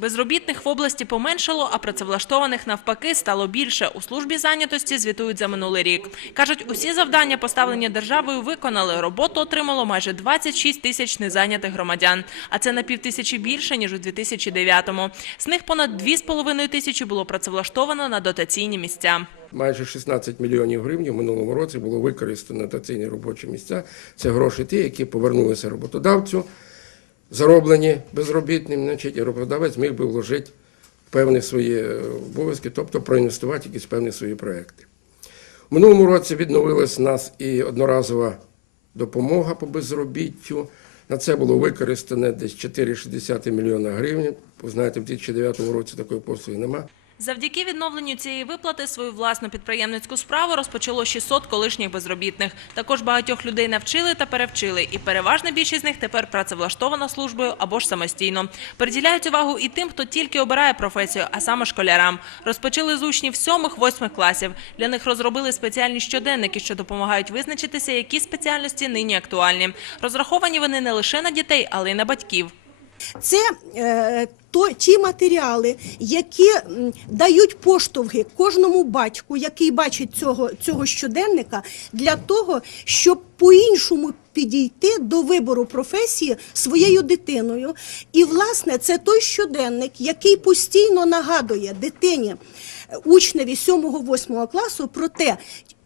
Безробітних в області поменшало, а працевлаштованих навпаки стало більше. У службі зайнятості звітують за минулий рік. Кажуть, усі завдання, поставлені державою, виконали. Роботу отримало майже 26 тисяч незайнятих громадян. А це на півтисячі більше, ніж у 2009-му. З них понад 2,5 тисячі було працевлаштовано на дотаційні місця. Майже 16 мільйонів гривень в минулому році було використано дотаційні робочі місця. Це гроші ті, які повернулися роботодавцю, зароблені безробітним, значить, і роботодавець міг би вложити певні свої е, обов'язки, тобто проінвестувати якісь певні свої проекти. У минулому році відновилась нас і одноразова допомога по безробіттю. На це було використане десь 4,6 мільйона гривень. Ви знаєте, в 2009 році такої послуги немає. Завдяки відновленню цієї виплати свою власну підприємницьку справу розпочало 600 колишніх безробітних. Також багатьох людей навчили та перевчили, і переважна більшість з них тепер працевлаштована службою або ж самостійно. Приділяють увагу і тим, хто тільки обирає професію, а саме школярам. Розпочали з учнів сьомих-восьмих класів. Для них розробили спеціальні щоденники, що допомагають визначитися, які спеціальності нині актуальні. Розраховані вони не лише на дітей, але й на батьків. Це е, то, ті матеріали, які дають поштовхи кожному батьку, який бачить цього, цього щоденника, для того, щоб по-іншому підійти до вибору професії своєю дитиною. І, власне, це той щоденник, який постійно нагадує дитині, е, учневі 7-8 класу про те,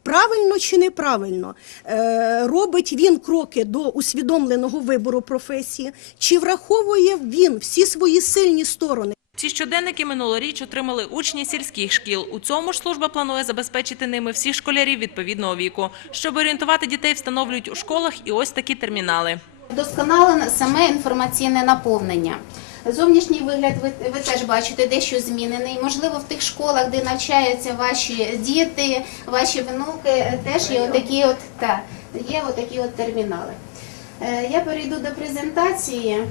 Правильно чи неправильно е, робить він кроки до усвідомленого вибору професії, чи враховує він всі свої сильні сторони? Ці щоденники минулоріч отримали учні сільських шкіл. У цьому ж служба планує забезпечити ними всіх школярів відповідного віку. Щоб орієнтувати дітей, встановлюють у школах і ось такі термінали. Вдосконалене саме інформаційне наповнення. Зовнішній вигляд ви, ви теж бачите дещо змінений. Можливо, в тих школах, де навчаються ваші діти, ваші внуки, теж є отакі от та є отакі от термінали. Е, Я перейду до презентації.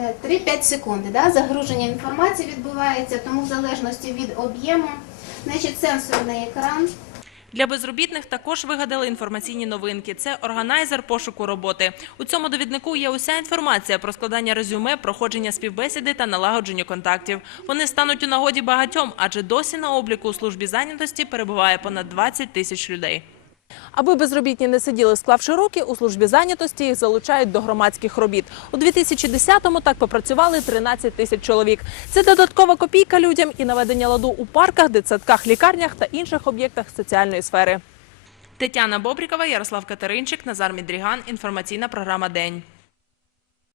Е, 3-5 секунд. Да? Загруження інформації відбувається, тому в залежності від об'єму, значить сенсорний екран. Для безробітних також вигадали інформаційні новинки. Це органайзер пошуку роботи. У цьому довіднику є уся інформація про складання резюме, проходження співбесіди та налагодження контактів. Вони стануть у нагоді багатьом, адже досі на обліку у службі зайнятості перебуває понад 20 тисяч людей. Аби безробітні не сиділи, склавши руки, у службі зайнятості їх залучають до громадських робіт. У 2010-му так попрацювали 13 тисяч чоловік. Це додаткова копійка людям і наведення ладу у парках, дитсадках, лікарнях та інших об'єктах соціальної сфери. Тетяна Бобрікова, Ярослав Катеринчик, Назар Мідріган. Інформаційна програма День.